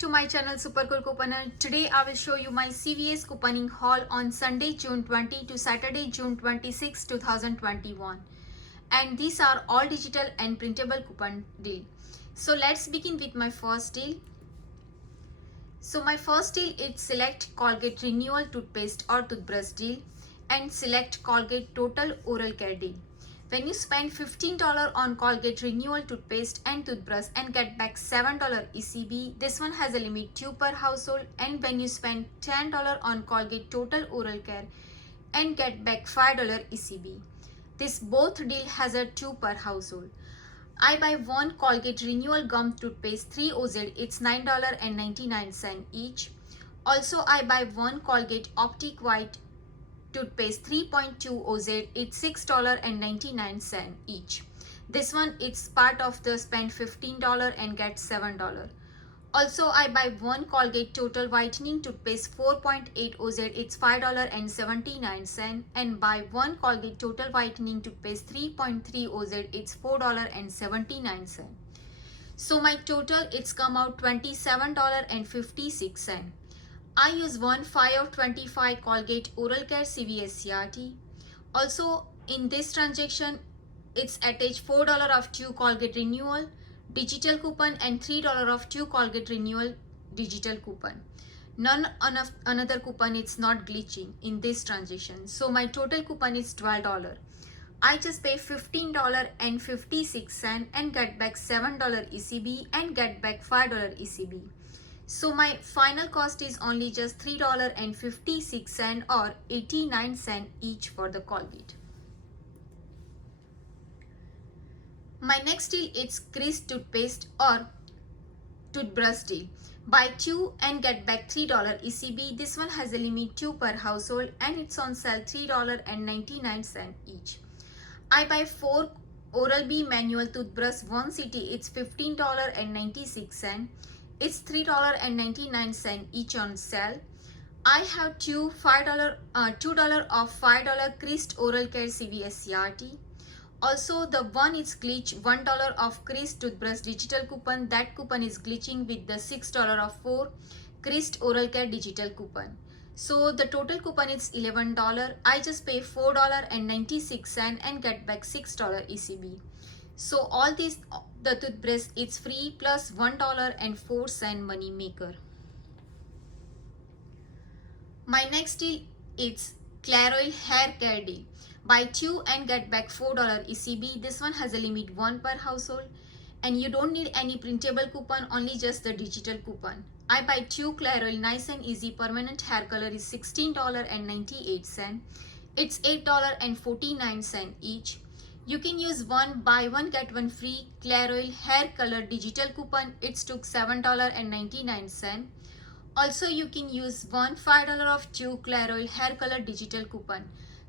to my channel Super Cool Couponer. Today I will show you my CVS couponing haul on Sunday June 20 to Saturday June 26, 2021. And these are all digital and printable coupon deal. So let's begin with my first deal. So my first deal is select Colgate Renewal toothpaste or toothbrush deal and select Colgate Total Oral Care deal. When you spend $15 on Colgate Renewal toothpaste and toothbrush and get back $7 ECB, this one has a limit 2 per household. And when you spend $10 on Colgate Total Oral Care and get back $5 ECB, this both deal has a 2 per household. I buy one Colgate Renewal Gum Toothpaste 3 OZ, it's $9.99 each. Also, I buy one Colgate Optic White Toothpaste 3.2 OZ, it's $6.99 each. This one it's part of the spend $15 and get $7. Also, I buy one Colgate Total Whitening Toothpaste 4.8 OZ, it's $5.79 and buy one Colgate Total Whitening Toothpaste 3.3 OZ, it's $4.79. So my total it's come out $27.56. I use one 5 of 25 Colgate Oral Care CVS CRT. Also in this transaction it's attached $4 of 2 Colgate Renewal digital coupon and $3 of 2 Colgate Renewal digital coupon. None of another coupon it's not glitching in this transaction. So my total coupon is $12. I just pay $15.56 and get back $7 ECB and get back $5 ECB. So my final cost is only just $3.56 or 89 cents each for the Colgate. My next deal is Crest toothpaste or toothbrush deal. Buy 2 and get back $3 ECB. This one has a limit 2 per household and it's on sale $3.99 each. I buy 4 Oral-B manual toothbrush 1 city, it's $15.96. It's $3.99 each on sale. I have $2 off $5 Crest Oral Care CVS CRT. Also the one is glitch $1 off Crest toothbrush digital coupon. That coupon is glitching with the $6 off 4 Crest Oral Care digital coupon. So the total coupon is $11. I just pay $4.96 and get back $6 ECB. So all this, the toothbrush is free plus $1.04 money maker. My next deal is Clairol Hair Care deal. Buy 2 and get back $4 ECB. This one has a limit 1 per household and you don't need any printable coupon, only just the digital coupon. I buy 2 Clairol Nice and Easy permanent hair color is $16.98. It's $8.49 each. You can use one buy one get one free Clairol hair color digital coupon. It's took $7.99. Also you can use one $5 off 2 Clairol hair color digital coupon.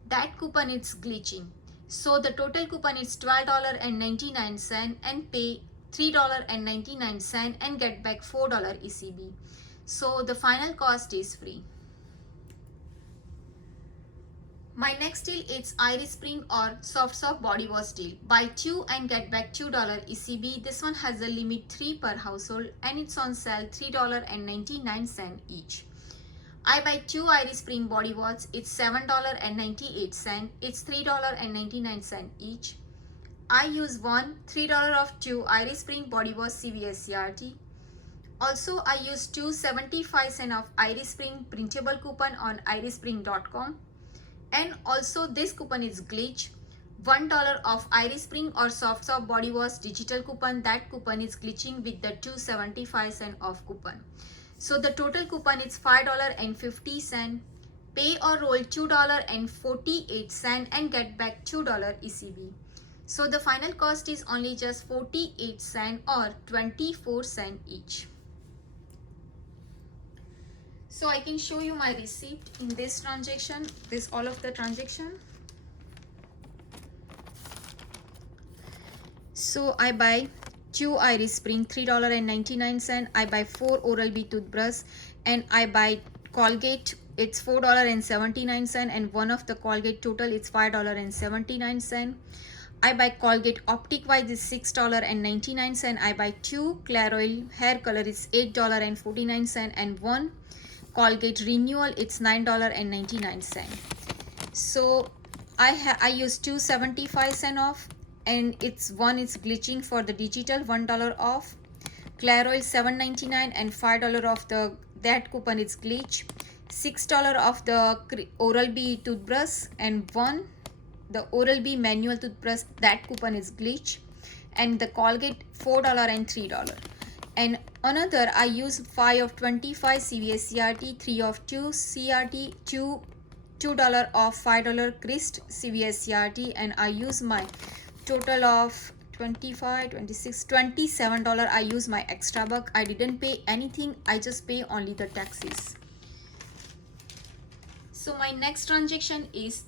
That coupon is glitching. So the total coupon is $12.99 and pay $3.99 and get back $4 ECB. So the final cost is free. My next deal is Iris Spring or Soft Body Wash deal. Buy 2 and get back $2 ECB. This one has a limit 3 per household and it's on sale $3.99 each. I buy 2 Iris Spring Body Wash. It's $7.98. It's $3.99 each. I use one $3 off 2 Iris Spring Body Wash CVS CRT. Also I use 2 75 cents of Iris Spring printable coupon on irispring.com. And also this coupon is glitch $1 off Iris Spring or Soft Body Wash digital coupon. That coupon is glitching with the 2 75 cents off coupon. So the total coupon is $5.50. Pay or roll $2.48 and get back $2 ECB. So the final cost is only just 48 cents or 24 cents each. So I can show you my receipt in this transaction, this all of the transaction. So I buy 2 Iris Spring $3.99. I buy 4 Oral-B toothbrush and I buy Colgate, it's $4.79 and one of the Colgate total it's $5.79. I buy Colgate Optic White is $6.99. I buy 2 Clairol hair color is $8.49, and 1 Colgate Renewal it's $9.99. So I use 2.75 off, and it's glitching for the digital $1 off. Clairol $7.99 and $5 off that coupon is glitch. $6 off the Oral-B toothbrush, and the Oral-B manual toothbrush, that coupon is glitch. And the Colgate $4 and $3. And another, I use 5 of 25 CVS CRT, 3 of 2 CRT, $2 off $5 Crest CVS CRT, and I use my total of $27. I use my extra buck. I didn't pay anything, I just pay only the taxes. So my next transaction is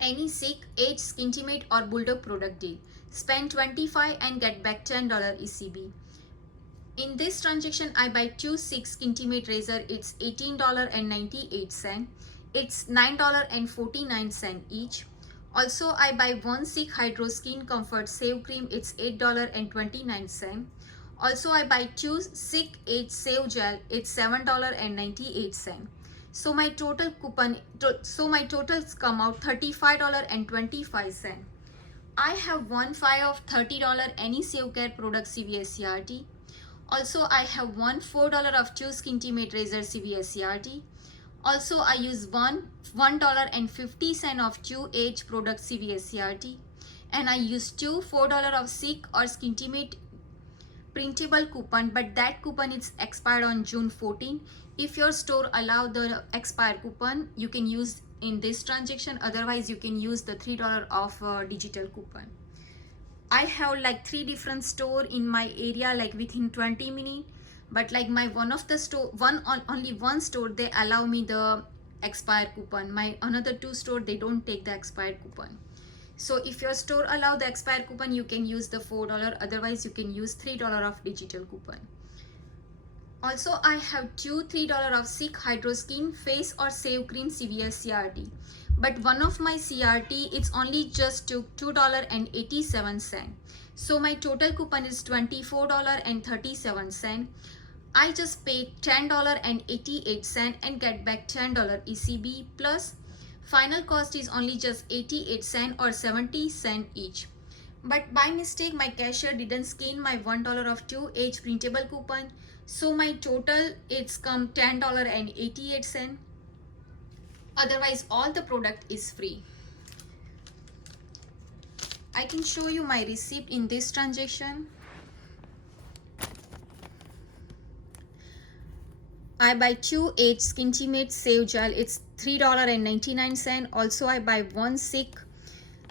any Sick, Age, Skintimate or Bulldog product deal. Spend $25 and get back $10 ECB. In this transaction, I buy 2 Sick Skintimate razor. It's $18.98. It's $9.49 each. Also, I buy 1 Sick Hydro Skin Comfort Save Cream. It's $8.29. Also, I buy 2 Sick Age Save Gel. It's $7.98. So my totals come out $35.25. I have 1 5 of $30 any Save Care product CVS CRT. Also, I have $4 of 2 Skintimate razor CVS CRT. Also, I use $1.50 of 2 Age product CVS CRT. And I use $4 of Sick or Skintimate printable coupon, but that coupon is expired on June 14. If your store allow the expired coupon, you can use in this transaction. Otherwise, you can use the $3 off digital coupon. I have like 3 different store in my area, like within 20 minutes. But like my only one store, they allow me the expired coupon. My another 2 store, they don't take the expired coupon. So if your store allow the expired coupon, you can use the $4. Otherwise, you can use $3 of digital coupon. Also, I have $3 of Sick Hydro Skin Face or Save Cream CVS CRT. But one of my CRT, it's only just took $2.87. So my total coupon is $24.37. I just paid $10.88 and get back $10 ECB, plus final cost is only just 88 cents or 70 cents each. But by mistake, my cashier didn't scan my $1 of 2 Age printable coupon. So my total, it's come $10.88. Otherwise, all the product is free. I can show you my receipt in this transaction. I buy 2 Age Skintimate Save Gel. It's $3.99. Also, I buy 1 Sick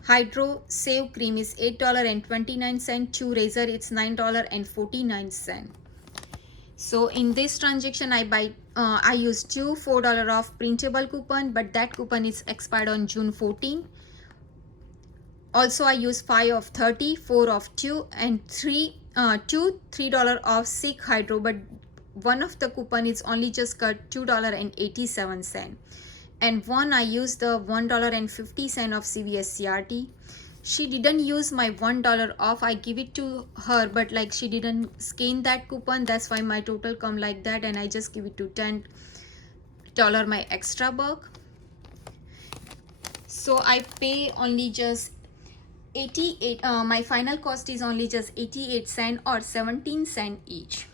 Hydro Save Cream is $8.29. 2 razor, it's $9.49. So in this transaction, I use $4 off printable coupon, but that coupon is expired on June 14. Also, I use 5 of 30, 4 of 2, and $3 off Sick Hydro, but one of the coupon is only just cut $2.87. And one, I use the $1.50 of CVS CRT. She didn't use my $1 off. I give it to her, but like she didn't scan that coupon. That's why my total come like that, and I just give it to $10 my extra buck. So I pay only just 88. My final cost is only just 88 cents or 17 cents each.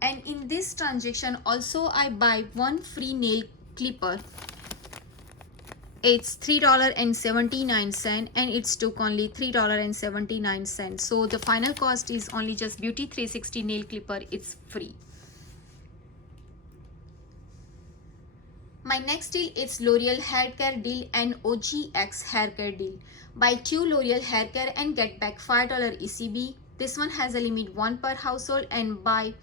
And in this transaction also, I buy 1 free nail clipper. It's $3.79 and it's took only $3.79. So the final cost is only just Beauty 360 nail clipper. It's free. My next deal is L'Oreal hair care deal and OGX hair care deal. Buy 2 L'Oreal hair care and get back $5 ECB. This one has a limit 1 per household, and buy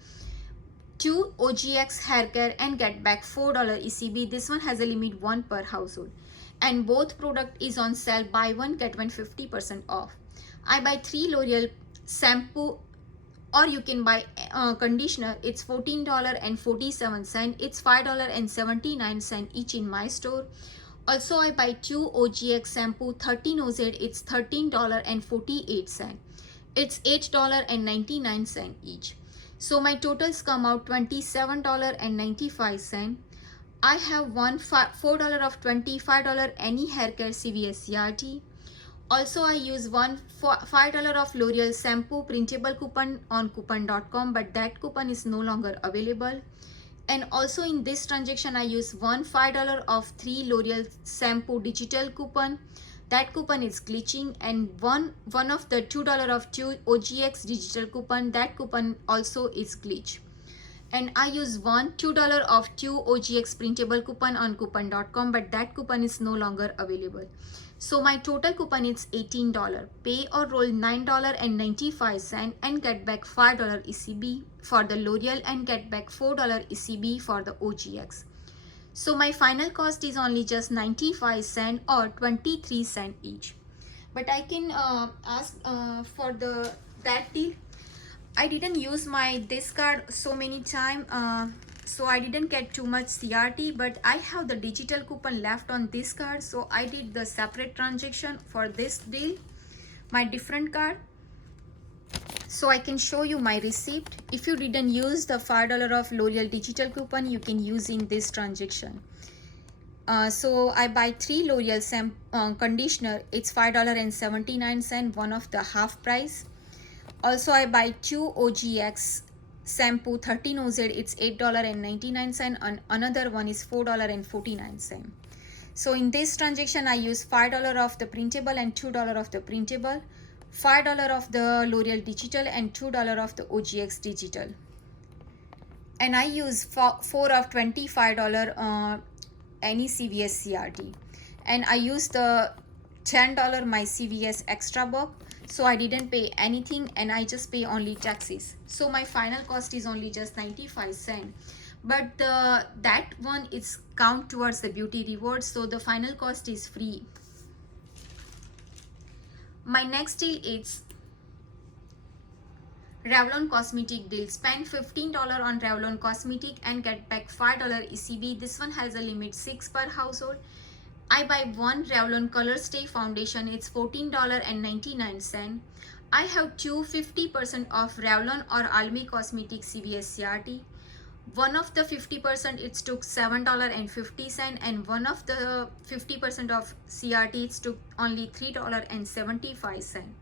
2 OGX hair care and get back $4 ECB. This one has a limit 1 per household. And both product is on sale, buy 1 get 1 50% off. I buy 3 L'Oreal shampoo, or you can buy conditioner. It's $14.47. It's $5.79 each in my store. Also, I buy 2 OGX shampoo 13 OZ. It's $13.48. It's $8.99 each. So my totals come out $27.95. I have $4 of $25 any hair care CVS CRT. Also, I use $5 of L'Oreal shampoo printable coupon on coupon.com, but that coupon is no longer available. And also in this transaction, I use $5 of 3 L'Oreal shampoo digital coupon. That coupon is glitching, and one of the $2 of 2 OGX digital coupon, that coupon also is glitch. And I use $2 of 2 OGX printable coupon on coupon.com, but that coupon is no longer available. So my total coupon is $18. Pay or roll $9.95 and get back $5 ECB for the L'Oreal and get back $4 ECB for the OGX. So my final cost is only just 95 cents or 23 cents each. But I can ask for that deal. I didn't use this card so many times, so I didn't get too much CRT, but I have the digital coupon left on this card, so I did the separate transaction for this deal, my different card. So I can show you my receipt. If you didn't use the $5 of L'Oreal digital coupon, you can use in this transaction. So I buy 3 L'Oreal conditioner. It's $5.79, one of the half price. Also, I buy 2 OGX shampoo 13 OZ. It's $8.99, and another one is $4.49. So in this transaction, I use $5 of the printable and $2 of the printable, $5 of the L'Oreal digital and $2 of the OGX digital. And I use 4 of $25 any CVS CRT. And I use the $10 my CVS extra buck. So I didn't pay anything, and I just pay only taxes. So my final cost is only just 95 cents. But that one is count towards the beauty rewards, so the final cost is free. My next deal is Revlon cosmetic deal. Spend $15 on Revlon cosmetic and get back $5 ECB. This one has a limit 6 per household. I buy 1 Revlon Color Stay foundation. It's $14.99. I have 50% off Revlon or Almi Cosmetic CVS CRT. One of the 50% it took $7.50, and one of the 50% of CRT it took only $3.75.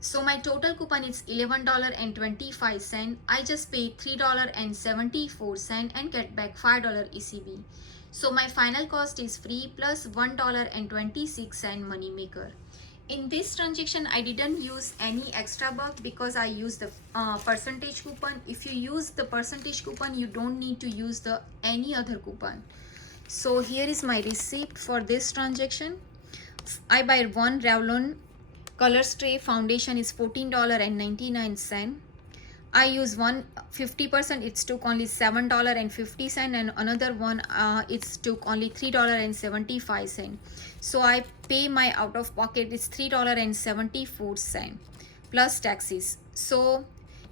So my total coupon is $11.25. I just paid $3.74 and get back $5 ECB. So my final cost is free plus $1.26 money maker. In this transaction, I didn't use any extra buck because I used the percentage coupon. If you use the percentage coupon, you don't need to use any other coupon. So here is my receipt for this transaction. I buy 1 Revlon Color Stay foundation is $14.99. I use 50%, it took only $7.50, and another one it took only $3.75. So I pay my out of pocket is $3.74 plus taxes. So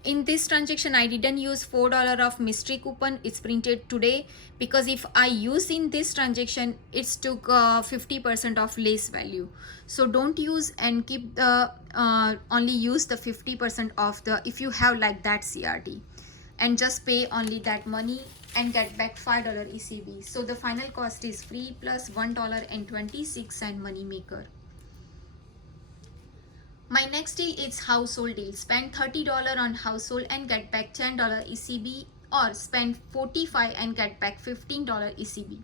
in this transaction, I didn't use $4 of mystery coupon. It's printed today because if I use in this transaction, it took 50% of less value. So don't use and keep the only use the 50% of the if you have like that CRT, and just pay only that money and get back $5 ECB. So the final cost is free plus $1.26 money maker. My next deal is household deal. Spend $30 on household and get back $10 ECB, or spend $45 and get back $15 ECB.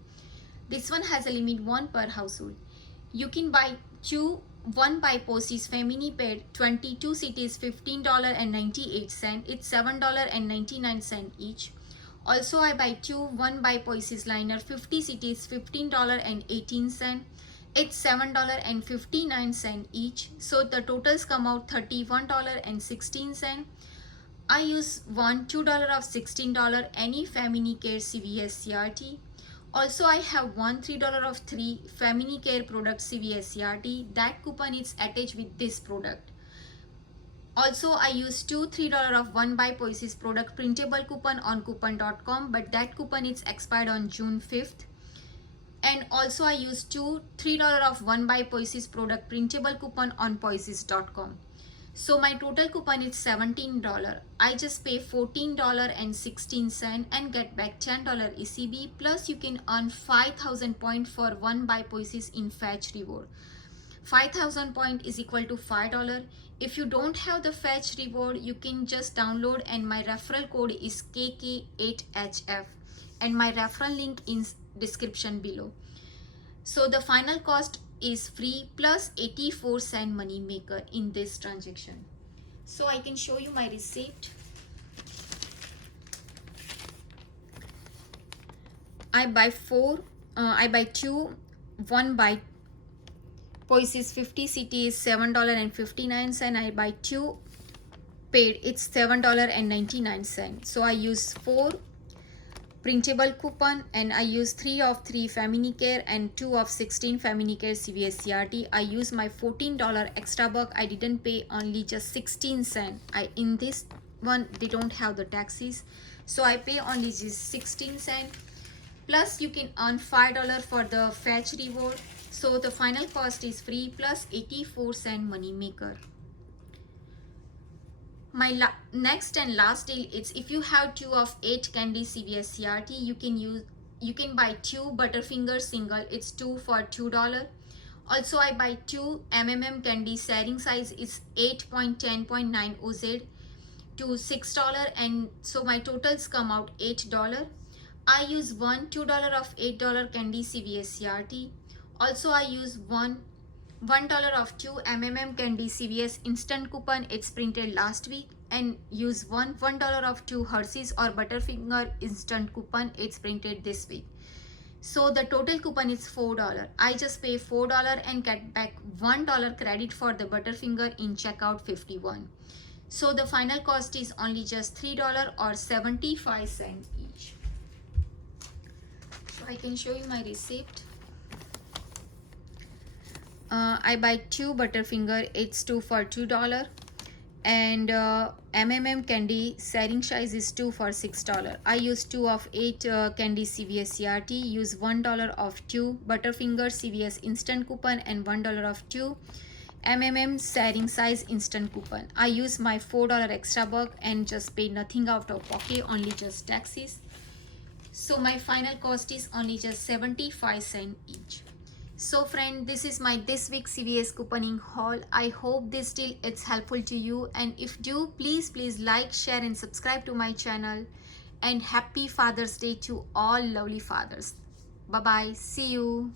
This one has a limit 1 per household. You can buy 1 by Posies Femini Pad 22 cities $15.98. It's $7.99 each. Also I buy 1 by Posies liner 50 cities $15.18. It's $7.59 each. So the totals come out $31.16. I use $2 of $16 any Femini Care CVS CRT. Also I have $3 of 3 Femini Care product CVS CRT. That coupon is attached with this product. Also I use $3 of 1 by Posies product printable coupon on coupon.com, but that coupon is expired on June 5th. And also I use $3 of 1 by Poisis product printable coupon on poisis.com. So my total coupon is $17. I just pay $14.16 and get back $10 ECB, plus you can earn 5,000 points for 1 by Poisis in fetch reward. 5,000 point is equal to $5. If you don't have the fetch reward, you can just download, and my referral code is KK8HF, and my referral link is description below. So the final cost is free plus 84-cent money maker in this transaction. So I can show you my receipt. I buy two. 1 by Poisis 50 CT is $7.59. I buy 2 paid, it's $7.99. So I use 4 printable coupon, and I use 3 of 3 Faminicare and 2 of 16 Faminicare CVS CRT. I use my $14 extra buck. I didn't pay, only just 16 cents. In this one they don't have the taxes, so I pay only just 16 cents. Plus you can earn $5 for the fetch reward. So the final cost is free plus 84-cent money maker. My next and last deal is, if you have 2 of 8 candy CVS CRT, you can buy 2 Butterfinger single, it's 2 for $2. Also I buy 2 candy, sharing size is 8.10.9 OZ to $6, and so my totals come out $8. I use $2 of $8 candy CVS CRT. Also I use $1 of 2 candy CVS instant coupon, it's printed last week, and use $1 of 2 Hershey's or Butterfinger instant coupon, it's printed this week. So the total coupon is $4. I just pay $4 and get back $1 credit for the Butterfinger in checkout 51. So the final cost is only just $3 or 75 cents each. So I can show you my receipt. I buy 2 Butterfinger, it's 2 for $2, and candy sharing size is 2 for $6. I use 2 of 8 candy CVS CRT, use $1 of 2 Butterfinger CVS instant coupon, and $1 of 2 sharing size instant coupon. I use my $4 extra buck and just pay nothing out of pocket, only just taxes. So my final cost is only just 75 cents each. So friend, this is my this week CVS couponing haul. I hope this deal is helpful to you, and if do, please like, share and subscribe to my channel. And happy Father's Day to all lovely fathers. Bye bye, see you.